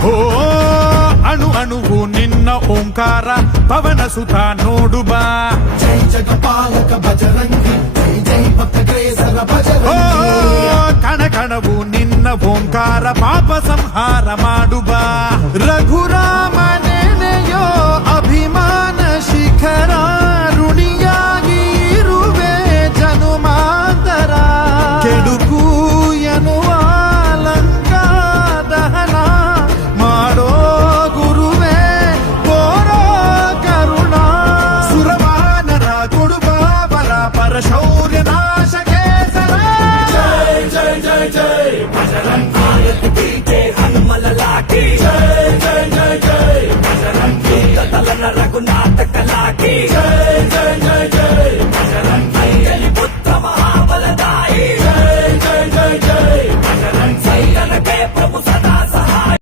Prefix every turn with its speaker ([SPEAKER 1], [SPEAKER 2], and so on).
[SPEAKER 1] ಓ ಅಣು ಅಣುವು ನಿನ್ನ ಓಂಕಾರ ಪವನ ಸುತ ನೋಡುಬ
[SPEAKER 2] ಜೈ ಜಗಪಾಲಕ ಬಜರಂಗಿ ಜೈ ಜೈ ಭಕ್ತ ಕ್ರೇಸರ ಬಜರಂಗಿ
[SPEAKER 1] ಕಣ ಕಣವು ನಿನ್ನ ಓಂಕಾರ ಪಾಪ ಸಂಹಾರ ಮಾಡುವ ರಘುರಾಮನೆನೆಯೋ ಅಭಿಮಾನ ಶಿಖರ ಋಣಿಯಾಗಿ ಇರುವೆ ಜನುಮಾಂತರ ಕೆಡುಕು ಎನ್ನುವ జై భజరం
[SPEAKER 3] భారత్ పీటే హనుమల లాఠీ జై జై జై జై భజరం యుద్ధ తలన రఘునాథ కలాఠీ జై జై జై జై భజరం అంజలి పుత్ర మహాబలదాయి జై జై జై జై భజరం ప్రభు